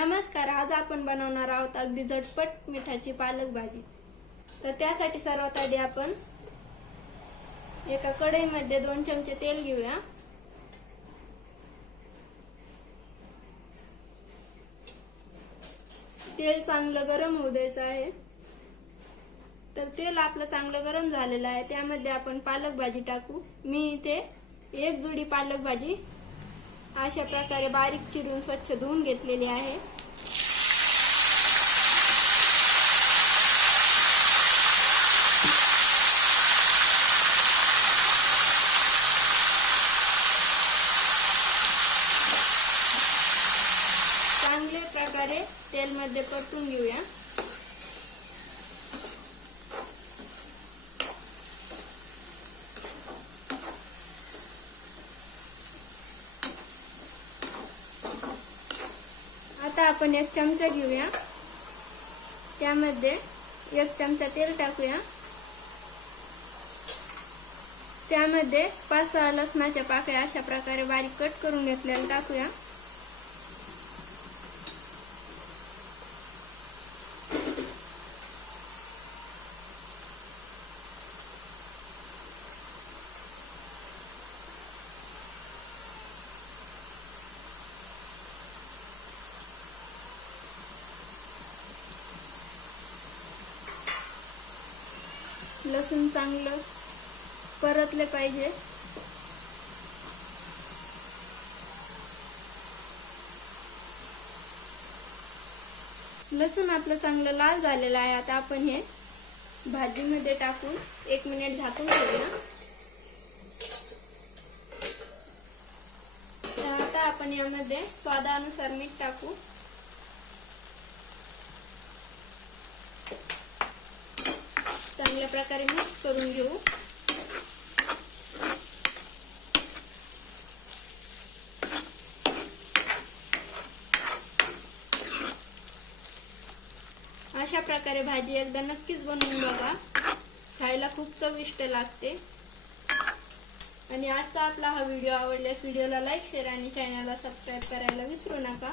नमस्कार आज आपण बनवणार आहोत अगदी झटपट मिठाची पालक भाजी. तर त्यासाठी सर्वात आधी आपण एका कढईमध्ये दोन चमचे तेल घेऊया. तेल चांगलं गरम होऊ द्यायचं आहे. तर तेल आपलं चांगलं गरम झालेलं आहे. त्यामध्ये आपण पालक भाजी टाकू. मी इथे एक जुडी पालक भाजी अशा प्रकारे बारीक चिरून स्वच्छ धुवून घेतलेली आहे. चांगल्या प्रकारे तेलमध्ये परतून घेऊया आता आपण एक चमचा घेऊया. त्यामध्ये एक चमचा तेल टाकूया. त्यामध्ये पाच सहा लसणाच्या पाकळ्या अशा प्रकारे बारीक कट करून घेतलेल्या टाकूया. लसूण चांगलं परतले पाहिजे. लसूण आपलं चांगलं लाल झालेलं आहे. आता आपण हे भाजीमध्ये टाकून एक मिनिट झाकून ठेवूया. तर आता आपण यामध्ये स्वादानुसार मीठ टाकू. चांगल्या प्रकारे मिक्स करून घेऊ. अशा प्रकारे भाजी एकदा नक्कीच बनवून बघा. खायला खूप चविष्ट लागते. आणि आजचा आपला हा व्हिडिओ आवडल्यास व्हिडिओला लाईक शेअर आणि चॅनलला सबस्क्राईब करायला विसरू नका.